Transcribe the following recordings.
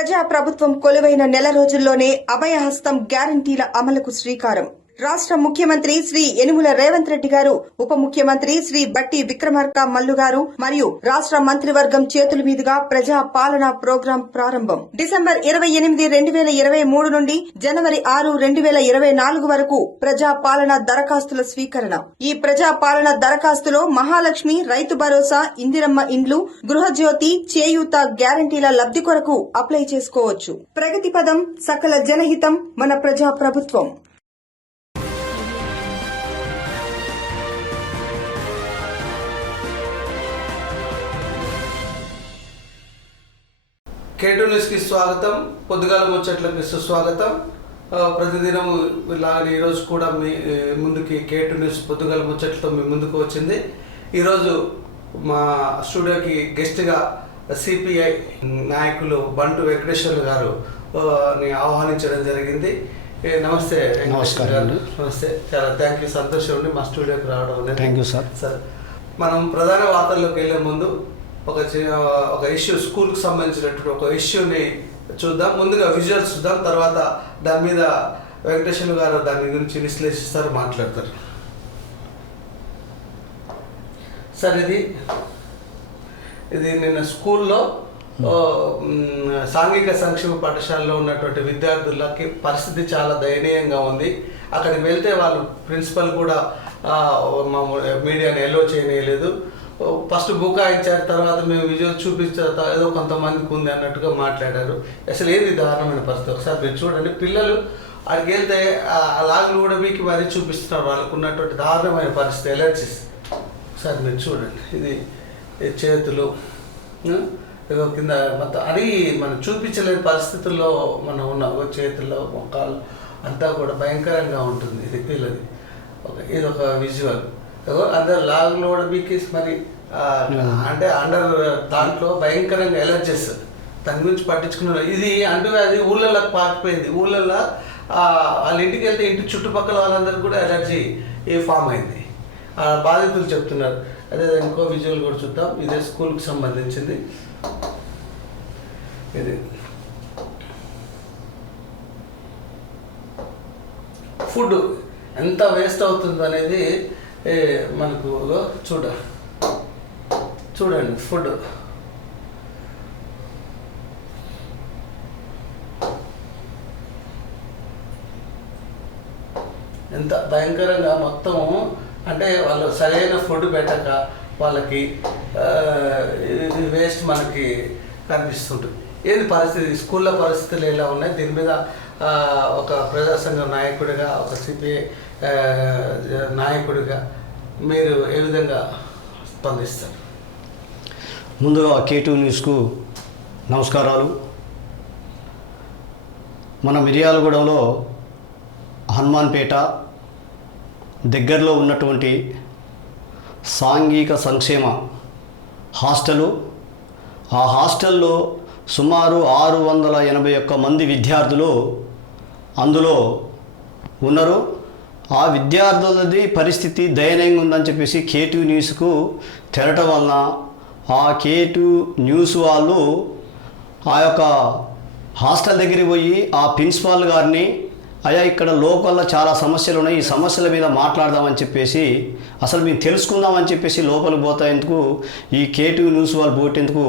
ప్రజా ప్రభుత్వం కొలువైన నెల రోజుల్లోనే అభయహస్తం గ్యారంటీల అమలుకు శ్రీకారం. రాష్ట్ర ముఖ్యమంత్రి శ్రీ యనుమల రేవంత్ రెడ్డి గారు, ఉప ముఖ్యమంత్రి శ్రీ బట్టి విక్రమార్క మల్లు గారు మరియు రాష్ట్ర మంత్రివర్గం చేతుల మీదుగా ప్రజా పాలన ప్రోగ్రాం ప్రారంభం. డిసెంబర్ 28, 2023 నుండి జనవరి 6, 2024 వరకు ప్రజా పాలన దరఖాస్తుల స్వీకరణ. ఈ ప్రజా పాలన దరఖాస్తులో మహాలక్ష్మి, రైతు భరోసా, ఇందిరమ్మ ఇండ్లు, గృహజ్యోతి, చేయూత గ్యారంటీల లబ్ధి కొరకు అప్లై చేసుకోవచ్చు. ప్రగతి పదం, సకల జనహితం, మన ప్రజా ప్రభుత్వం. కేటు న్యూస్కి స్వాగతం. పొద్దుగాల ముచ్చట్లకి సుస్వాగతం. ప్రతిదినం ఇలాగని ఈరోజు కూడా మీ ముందుకి కేటు న్యూస్ పొద్దుగాల ముచ్చట్లతో మీ ముందుకు వచ్చింది. ఈరోజు మా స్టూడియోకి గెస్ట్గా సిపిఐ నాయకులు బంటు వెంకటేశ్వర్లు గారు ఆహ్వానించడం జరిగింది. నమస్తే. నమస్కారం. నమస్తే. చాలా థ్యాంక్ యూ, సంతోషం అండి మా స్టూడియోకి రావడం. Thank you sir. మనం ప్రధాన వార్తల్లోకి వెళ్ళే ముందు ఒక ఇష్యూ, స్కూల్కి సంబంధించినటువంటి ఒక ఇష్యూని చూద్దాం. ముందుగా విజువల్స్ చూద్దాం, తర్వాత దాని మీద వెంకటేశ్వర్లు గారు దాని గురించి విశ్లేషిస్తారు, మాట్లాడతారు. సార్, ఇది నిన్న స్కూల్లో సాంఘిక సంక్షేమ పాఠశాలలో ఉన్నటువంటి విద్యార్థులకి పరిస్థితి చాలా దయనీయంగా ఉంది. అక్కడికి వెళ్తే వాళ్ళు ప్రిన్సిపల్ కూడా మా మీడియాని ఎల్లో చేయలేదు. ఫస్ట్ బుకాయించారు, తర్వాత మేము విజువల్ చూపించారు, ఏదో కొంతమందికి ఉంది అన్నట్టుగా మాట్లాడారు. అసలు ఏది దారుణమైన పరిస్థితి ఒకసారి మీరు చూడండి. పిల్లలు అక్కడికి వెళ్తే ఆ లాగులు కూడా మీకు మరీ చూపిస్తున్నారు, వాళ్ళకు ఉన్నటువంటి దారుణమైన పరిస్థితి, ఎలర్జీస్. ఒకసారి మీరు చూడండి. ఇది చేతులు ఏదో కింద మొత్తం అది మనం చూపించలేని పరిస్థితుల్లో మనం ఉన్నాం. చేతుల్లో మొక్కలు అంతా కూడా భయంకరంగా ఉంటుంది. ఇది పిల్లది ఇది ఒక విజువల్. అందరు లాగులు కూడా బీకేసి మరి అంటే అండర్ దాంట్లో భయంకరంగా ఎలర్జీస్, దాని గురించి పట్టించుకున్నారు. ఇది అంటూ అది ఊళ్ళల్లో పాకిపోయింది. ఊళ్ళల్లో వాళ్ళ ఇంటికి వెళ్తే ఇంటి చుట్టుపక్కల వాళ్ళందరికీ కూడా ఎలర్జీ ఫామ్ అయింది. బాధితులు చెప్తున్నారు. అదే ఇంకో విజువల్ కూడా చూద్దాం. ఇదే స్కూల్కి సంబంధించింది. ఇది ఫుడ్ ఎంత వేస్ట్ అవుతుంది అనేది మనకు చూడండి. ఫుడ్ ఎంత భయంకరంగా మొత్తం, అంటే వాళ్ళు సరైన ఫుడ్ పెట్టక వాళ్ళకి వేస్ట్ మనకి కనిపిస్తుంటుంది. ఏంది పరిస్థితి, స్కూళ్ళ పరిస్థితులు ఎలా ఉన్నాయి? దీని మీద ఒక ప్రజా సంఘం నాయకుడిగా, ఒక సిపిఐ నాయకుడిగా మీరు ఏ విధంగా స్పందిస్తారు? ముందుగా కేటు న్యూస్కు నమస్కారాలు. మన మిర్యాలగూడెంలో హనుమాన్పేట దగ్గరలో ఉన్నటువంటి సాంఘిక సంక్షేమ హాస్టలు, ఆ హాస్టల్లో సుమారు 681 మంది విద్యార్థులు అందులో ఉన్నారు. ఆ విద్యార్థులది పరిస్థితి దయనీయంగా ఉందని చెప్పేసి కేటు న్యూస్కు తెరటం వలన ఆ కేటు న్యూస్ వాళ్ళు ఆ యొక్క హాస్టల్ దగ్గరికి పోయి ఆ ప్రిన్సిపాల్ గారిని, అయ్యా ఇక్కడ లోకల్లో చాలా సమస్యలు ఉన్నాయి, ఈ సమస్యల మీద మాట్లాడదామని చెప్పేసి, అసలు మేము తెలుసుకుందామని చెప్పేసి లోపలికి పోతాయేందుకు ఈ కేటు న్యూస్ వాళ్ళు పోయేందుకు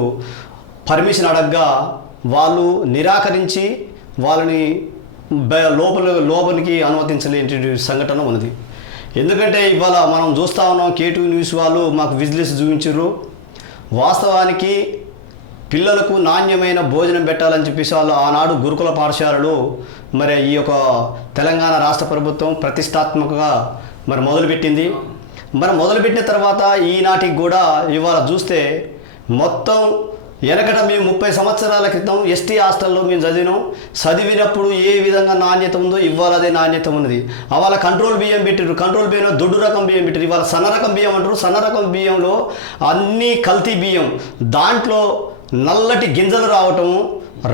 పర్మిషన్ అడగగా వాళ్ళు నిరాకరించి వాళ్ళని లోపలికి అనుమతించలేని సంఘటన ఉన్నది. ఎందుకంటే ఇవాళ మనం చూస్తూ ఉన్నాం, కేటు న్యూస్ వాళ్ళు మాకు విజిలెన్స్ చూపించారు. వాస్తవానికి పిల్లలకు నాణ్యమైన భోజనం పెట్టాలని చెప్పేసి వాళ్ళు ఆనాడు గురుకుల పాఠశాలలు మరి ఈ యొక్క తెలంగాణ రాష్ట్ర ప్రభుత్వం ప్రతిష్టాత్మకంగా మరి మొదలుపెట్టింది. మరి మొదలుపెట్టిన తర్వాత ఈనాటికి కూడా ఇవాళ చూస్తే మొత్తం వెనకట మేము 30 సంవత్సరాల క్రితం ఎస్టీ హాస్టల్లో మేము చదివినప్పుడు ఏ విధంగా నాణ్యత ఉందో ఇవాళ అదే నాణ్యత ఉన్నది. అవాళ కంట్రోల్ బియ్యం పెట్టారు, కంట్రోల్ బియ్యంలో దొడ్డు రకం బియ్యం పెట్టారు. ఇవాళ సన్న రకం బియ్యం అంటారు, సన్న రకం బియ్యంలో అన్నీ కల్తీ బియ్యం, దాంట్లో నల్లటి గింజలు రావటము,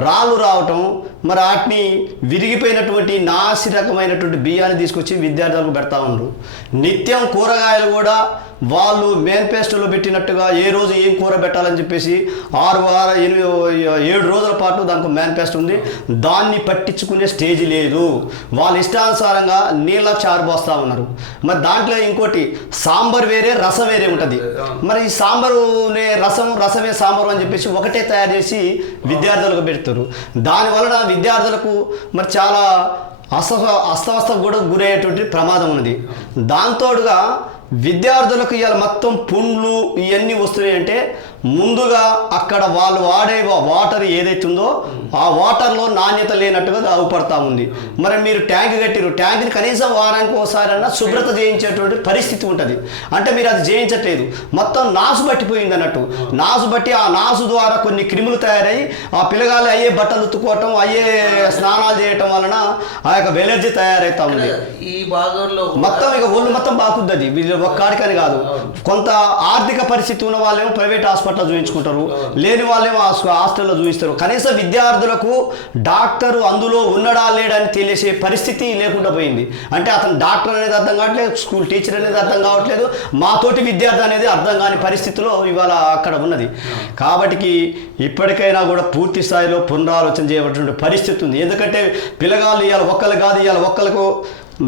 రాళ్ళు రావటం, మరి వాటిని విరిగిపోయినటువంటి నాసి రకమైనటువంటి బియ్యాన్ని తీసుకొచ్చి విద్యార్థులకు పెడతా ఉన్నారు. నిత్యం కూరగాయలు కూడా వాళ్ళు మేనిఫెస్టోలో పెట్టినట్టుగా ఏ రోజు ఏం కూర పెట్టాలని చెప్పేసి 7 రోజుల పాటు దానికి మేనిఫెస్టో ఉంది. దాన్ని పట్టించుకునే స్టేజ్ లేదు. వాళ్ళ ఇష్టానుసారంగా నీళ్ళ చారు పోస్తా ఉన్నారు. మరి దాంట్లో ఇంకోటి సాంబార్ వేరే రసం వేరే ఉంటుంది. మరి ఈ సాంబారునే రసమే సాంబారు అని చెప్పేసి ఒకటే తయారు చేసి విద్యార్థులకు పెడతారు. దానివలన విద్యార్థులకు మరి చాలా అస్తవ్యస్త కూడా గురయ్యేటువంటి ప్రమాదం ఉన్నది. దాంతోడుగా విద్యార్థులకు ఇవాళ మొత్తం పుండ్లు ఇవన్నీ వస్తున్నాయంటే ముందుగా అక్కడ వాళ్ళు వాడే వాటర్ ఏదైతే ఉందో ఆ వాటర్లో నాణ్యత లేనట్టుగా అవుపడతా ఉంది. మరి మీరు ట్యాంక్ కట్టిరు, ట్యాంక్ని కనీసం వారానికి ఒకసారైనా శుభ్రత చేయించేటువంటి పరిస్థితి ఉంటుంది. అంటే మీరు అది చేయించట్లేదు, మొత్తం నాసు పట్టిపోయింది అన్నట్టు. నాసు బట్టి ఆ నాసు ద్వారా కొన్ని క్రిములు తయారయ్యి ఆ పిల్లగాళ్ళు అయ్యే బట్టలు ఉత్తుకోవటం, అయ్యే స్నానాలు చేయటం వలన ఆ యొక్క ఎలర్జీ తయారవుతా ఉంది. ఈ భాగంలో మొత్తం ఇక ఒళ్ళు మొత్తం బాగుంది. వీళ్ళు ఒక్కడికని కాదు, కొంత ఆర్థిక పరిస్థితి ఉన్న వాళ్ళేమో ప్రైవేట్ హాస్పిటల్ చూపించుకుంటారు, లేని వాళ్ళేమో హాస్టల్లో చూపిస్తారు. కనీసం విద్యార్థులకు డాక్టరు అందులో ఉన్నడా లేడని తెలిసే పరిస్థితి లేకుండా పోయింది. అంటే అతను డాక్టర్ అనేది అర్థం కావట్లేదు, స్కూల్ టీచర్ అనేది అర్థం కావట్లేదు, మాతోటి విద్యార్థి అనేది అర్థం కాని పరిస్థితిలో ఇవాళ అక్కడ ఉన్నది. కాబట్టి ఇప్పటికైనా కూడా పూర్తి స్థాయిలో పునరాలోచన చేయబడిన పరిస్థితి ఉంది. ఎందుకంటే పిల్లగాళ్ళు ఇవాళ ఒక్కరు కాదు, ఇవాళ ఒక్కరికి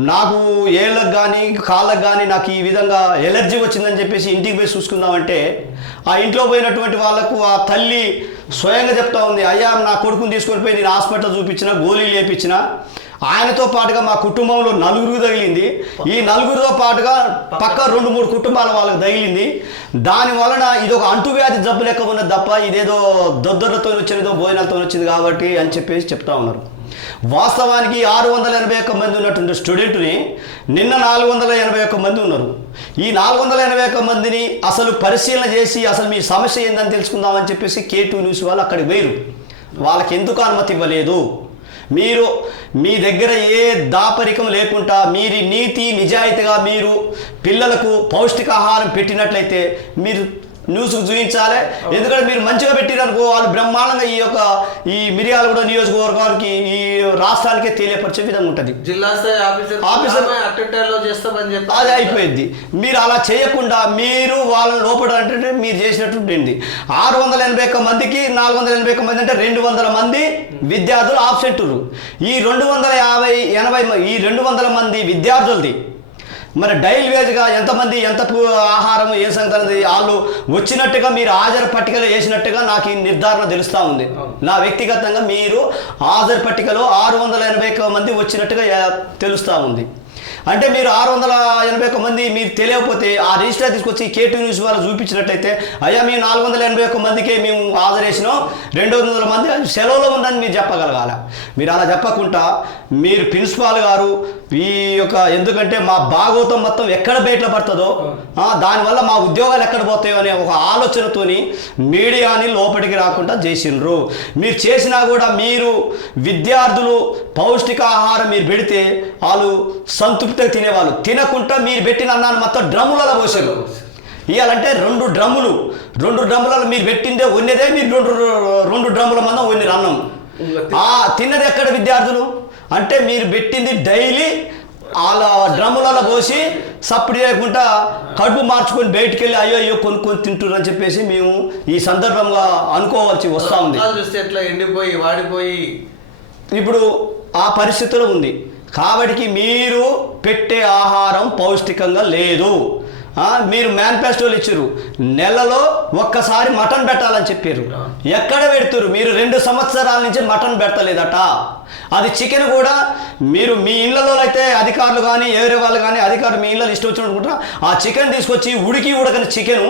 నాకు ఏళ్ళకు కానీ కాళ్ళకు కానీ నాకు ఈ విధంగా ఎలర్జీ వచ్చిందని చెప్పేసి ఇంటికి పోయి చూసుకుందామంటే ఆ ఇంట్లో పోయినటువంటి వాళ్ళకు ఆ తల్లి స్వయంగా చెప్తా ఉంది, అయ్యా నా కొడుకుని తీసుకొని పోయి నేను హాస్పిటల్ చూపించిన, గోళీలు వేయించిన, ఆయనతో పాటుగా మా కుటుంబంలో 4 తగిలింది. ఈ 4 పాటుగా పక్క 2-3 కుటుంబాల వాళ్ళకి తగిలింది. దాని వలన ఇది ఒక అంటువ్యాధి జబ్బు లెక్క ఉన్నది తప్ప ఇదేదో దొద్దలతో వచ్చిందో భోజనాలతో వచ్చింది కాబట్టి అని చెప్పేసి చెప్తా ఉన్నారు. వాస్తవానికి 681 మంది ఉన్నటువంటి స్టూడెంట్ని నిన్న 481 మంది ఉన్నారు. ఈ 481 మందిని అసలు పరిశీలన చేసి అసలు మీ సమస్య ఏందని తెలుసుకుందామని చెప్పేసి K2 న్యూస్ వాళ్ళు అక్కడికి వేరు. వాళ్ళకి ఎందుకు అనుమతి ఇవ్వలేదు? మీరు మీ దగ్గర ఏ దాపరికం లేకుండా మీరు నీతి నిజాయితీగా మీరు పిల్లలకు పౌష్టికాహారం పెట్టినట్లయితే మీరు న్యూస్కు చూపించాలి. ఎందుకంటే మీరు మంచిగా పెట్టిరనుకో వాళ్ళు బ్రహ్మాండంగా ఈ మిర్యాలగూడ నియోజకవర్గానికి ఈ రాష్ట్రానికే తెలియపరిచే విధంగా ఉంటుంది. జిల్లా స్థాయి ఆఫీసర్ చేస్తామని చెప్పి అది అయిపోయింది. మీరు అలా చేయకుండా మీరు వాళ్ళని లోపల అంటే మీరు చేసినట్టు 681 మందికి 481 మంది అంటే 200 మంది విద్యార్థులు ఆబ్సెంట్. ఈ 200 మంది విద్యార్థులది మరి డైలీ వేజ్గా ఎంతమంది ఎంత ఆహారం ఏ సంగతి వాళ్ళు వచ్చినట్టుగా మీరు హాజరు పట్టికలో వేసినట్టుగా నాకు ఈ నిర్ధారణ తెలుస్తూ ఉంది. నా వ్యక్తిగతంగా మీరు హాజరు పట్టికలో 681 మంది వచ్చినట్టుగా తెలుస్తూ ఉంది. అంటే మీరు 681 మంది మీరు తెలియకపోతే ఆ రిజిస్టర్ తీసుకొచ్చి K2 న్యూస్ వాళ్ళు చూపించినట్టయితే అయ్యా మేము 481 మందికే మేము హాజరేసినాం, 200 మంది సెలవులో ఉందని మీరు చెప్పగలగాల. మీరు అలా చెప్పకుండా మీరు ప్రిన్సిపాల్ గారు ఎందుకంటే మా భాగవతం మొత్తం ఎక్కడ బయట పడుతుందో దానివల్ల మా ఉద్యోగాలు ఎక్కడ పోతాయో అనే ఒక ఆలోచనతోని మీడియాని లోపలికి రాకుండా చేసిండ్రు. మీరు చేసినా కూడా మీరు విద్యార్థులు పౌష్టికాహారం మీరు పెడితే వాళ్ళు సంతృప్తిగా తినేవాళ్ళు. తినకుండా మీరు పెట్టిన అన్నాన్ని మొత్తం డ్రమ్ములలో పోసారు. ఇవ్వాలంటే 2 డ్రమ్ములలో మీరు పెట్టిందే ఉన్నదే మీరు 2 డ్రమ్ముల మందం ఉన్నది అన్నం. తిన్నది ఎక్కడ విద్యార్థులు అంటే మీరు పెట్టింది డైలీ వాళ్ళ డ్రమ్ములలో పోసి సప్పుడు చేయకుండా కడుపు మార్చుకొని బయటికి వెళ్ళి అయ్యో కొనుక్కొని తింటున్నారు అని చెప్పేసి మేము ఈ సందర్భంగా అనుకోవాల్సి వస్తూ ఉంది. ఎట్లా ఎండిపోయి వాడిపోయి ఇప్పుడు ఆ పరిస్థితిలో ఉంది. కాబట్టి మీరు పెట్టే ఆహారం పౌష్టికంగా లేదు. మీరు మేనిఫెస్టోలు ఇచ్చారు, నెలలో ఒక్కసారి మటన్ పెట్టాలని చెప్పారు. ఎక్కడ పెడతారు? మీరు 2 సంవత్సరాల నుంచి మటన్ పెట్టలేదట. అది చికెన్ కూడా మీరు మీ ఇళ్లలో అయితే అధికారులు కానీ ఎవరి వాళ్ళు కానీ అధికారులు మీ ఇళ్ళలో ఇష్టం వచ్చినట్టుకుంటారా ఆ చికెన్ తీసుకొచ్చి ఉడకని చికెను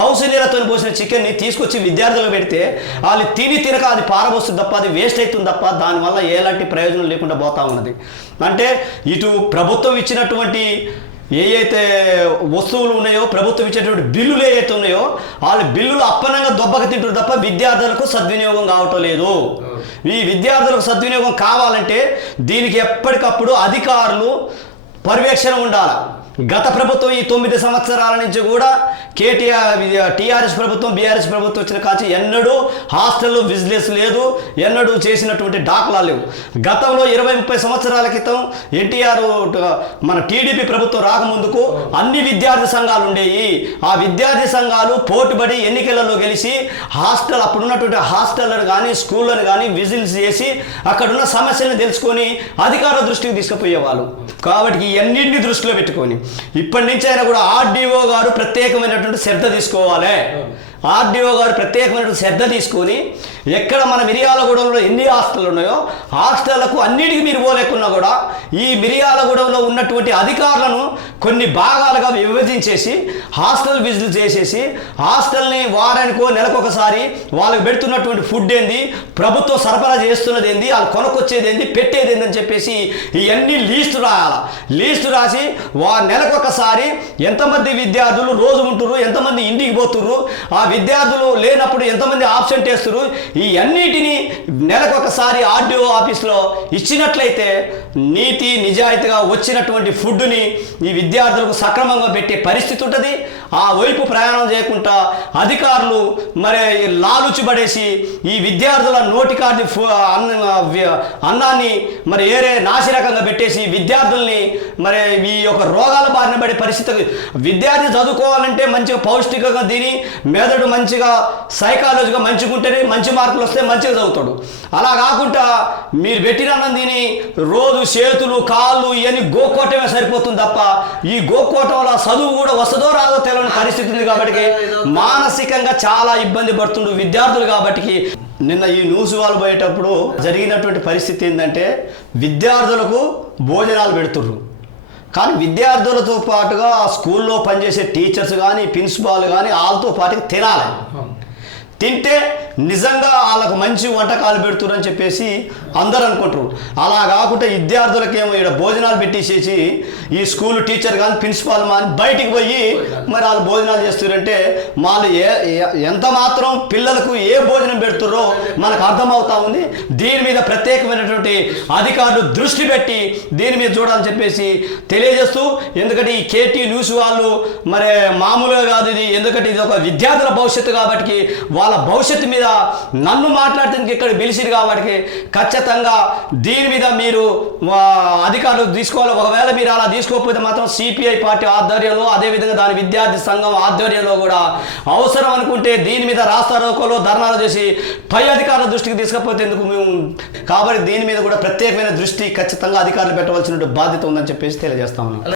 కౌశల్యాలతో పోసిన చికెన్ని తీసుకొచ్చి విద్యార్థులకు పెడితే వాళ్ళు తినక అది పారబోస్తుంది తప్ప అది వేస్ట్ అవుతుంది తప్ప దానివల్ల ఎలాంటి ప్రయోజనం లేకుండా పోతా ఉన్నది. అంటే ఇటు ప్రభుత్వం ఇచ్చినటువంటి ఏవైతే వస్తువులు ఉన్నాయో ప్రభుత్వం ఇచ్చేటువంటి బిల్లులు ఏవైతే ఉన్నాయో వాళ్ళ బిల్లులు అప్పనంగా దొబ్బక తింటారు తప్ప విద్యార్థులకు సద్వినియోగం కావటం లేదు. ఈ విద్యార్థులకు సద్వినియోగం కావాలంటే దీనికి ఎప్పటికప్పుడు అధికారులు పర్యవేక్షణ ఉండాలి. గత ప్రభుత్వం ఈ 9 సంవత్సరాల నుంచి కూడా టీఆర్ఎస్ ప్రభుత్వం బీఆర్ఎస్ ప్రభుత్వం వచ్చిన కాచి ఎన్నడూ హాస్టల్లో విజిలెన్స్ లేదు, ఎన్నడూ చేసినటువంటి దాఖలా లేవు. గతంలో 20-30 సంవత్సరాల క్రితం ఎన్టీఆర్ మన టీడీపీ ప్రభుత్వం రాకముందుకు అన్ని విద్యార్థి సంఘాలు ఉండేవి. ఆ విద్యార్థి సంఘాలు పోటుబడి ఎన్నికలలో గెలిచి అప్పుడున్నటువంటి హాస్టళ్లను కానీ స్కూళ్ళను కానీ విజిల్స్ చేసి అక్కడున్న సమస్యలను తెలుసుకొని అధికారుల దృష్టికి తీసుకుపోయేవాళ్ళు. కాబట్టి ఇవన్నింటినీ దృష్టిలో పెట్టుకొని ఇప్పటి నుంచి అయినా కూడా ఆర్డీఓ గారు ప్రత్యేకమైనటువంటి శ్రద్ధ తీసుకోవాలి. ఆర్డీఓ గారు ప్రత్యేకమైనటువంటి శ్రద్ధ తీసుకొని ఎక్కడ మన మిర్యాలగూడెంలో ఎన్ని హాస్టళ్ళు ఉన్నాయో హాస్టళ్లకు అన్నిటికీ మీరు పోలేకున్నా కూడా ఈ మిర్యాలగూడెంలో ఉన్నటువంటి అధికారులను కొన్ని భాగాలుగా విభజించేసి హాస్టల్ విజిట్ చేసేసి హాస్టల్ని వారానికో నెలకొకసారి వాళ్ళకి పెడుతున్నటువంటి ఫుడ్ ఏంది, ప్రభుత్వం సరఫరా చేస్తున్నది ఏంది, వాళ్ళు కొనుక్కొచ్చేది ఏంది, పెట్టేది ఏంది అని చెప్పేసి ఇవన్నీ లీస్టు రాయాలి. లీస్టు రాసి నెలకొకసారి ఎంతమంది విద్యార్థులు రోజు ఉంటుర్రు, ఎంతమంది ఇంటికి పోతుర్రు, ఆ విద్యార్థులు లేనప్పుడు ఎంతమంది ఆబ్సెంట్ చేస్తున్నారు, ఈ అన్నిటినీ నెలకొకసారి ఆర్డీఓ ఆఫీస్లో ఇచ్చినట్లయితే నీతి నిజాయితీగా వచ్చినటువంటి ఫుడ్ని ఈ విద్యార్థులకు సక్రమంగా పెట్టే పరిస్థితి ఉంటుంది. ఆ వైపు ప్రయాణం చేయకుండా అధికారులు మరి లాలుచి పడేసి ఈ విద్యార్థుల నోటికాడి అన్నాన్ని మరి ఏరే నాసిరకంగా పెట్టేసి విద్యార్థుల్ని మరి ఈ యొక్క రోగాల బారిన పడే పరిస్థితి. విద్యార్థి చదువుకోవాలంటే మంచిగా పౌష్టికంగా తిని మెదడు మంచిగా సైకాలజీగా మంచిగా ఉంటేనే మంచి మార్కులు వస్తే మంచిగా చదువుతాడు. అలా కాకుండా మీరు పెట్టిన అన్నం తిని రోజు చేతులు కాళ్ళు ఇవన్నీ గోక్కోవటమే సరిపోతుంది తప్ప ఈ గోక్కోవటం వల్ల చదువు కూడా వస్తుందో రాదో తెలియని పరిస్థితి ఉంది. కాబట్టి మానసికంగా చాలా ఇబ్బంది పడుతుండు విద్యార్థులు. కాబట్టి నిన్న ఈ న్యూస్ వాళ్ళు పోయేటప్పుడు జరిగినటువంటి పరిస్థితి ఏంటంటే విద్యార్థులకు భోజనాలు పెడుతుర్రు, కానీ విద్యార్థులతో పాటుగా స్కూల్లో పనిచేసే టీచర్స్ కానీ ప్రిన్సిపాల్ కానీ వాళ్ళతో పాటుగా తినాలి. తింటే నిజంగా వాళ్ళకు మంచి వంటకాలు పెడుతురని చెప్పేసి అందరూ అనుకుంటారు. అలా కాకుండా విద్యార్థులకేమో ఇక్కడ భోజనాలు పెట్టేసేసి ఈ స్కూల్ టీచర్ కానీ ప్రిన్సిపాల్ కానీ బయటికి పోయి మరి వాళ్ళు భోజనాలు చేస్తారంటే వాళ్ళు ఎంత మాత్రం పిల్లలకు ఏ భోజనం పెడుతుర్రో మనకు అర్థమవుతా ఉంది. దీని మీద ప్రత్యేకమైనటువంటి అధికారులు దృష్టి పెట్టి దీని మీద చూడాలని చెప్పేసి తెలియజేస్తూ, ఎందుకంటే ఈ కేటీ న్యూస్ వాళ్ళు మరి మామూలుగా కాదు ఇది, ఎందుకంటే ఇది ఒక విద్యార్థుల భవిష్యత్తు కాబట్టి వాళ్ళ భవిష్యత్తు మీద నన్ను మాట్లాడటానికి ఇక్కడ పిలిచిరు కాబట్టి ఖచ్చితంగా దీని మీద మీరు అధికారులు తీసుకోవాలి. ఒకవేళ మీరు అలా తీసుకోకపోతే మాత్రం సిపిఐ పార్టీ ఆధ్వర్యంలో అదేవిధంగా దాని విద్యార్థి సంఘం ఆధ్వర్యంలో కూడా అవసరం అనుకుంటే దీని మీద రాస్తారోకోలో ధర్నాలు చేసి పై అధికారుల దృష్టికి తీసుకపోతే ఎందుకు మేము. కాబట్టి దీని మీద కూడా ప్రత్యేకమైన దృష్టి ఖచ్చితంగా అధికారులు పెట్టవలసిన బాధ్యత ఉందని చెప్పేసి తెలియజేస్తా ఉన్నాం.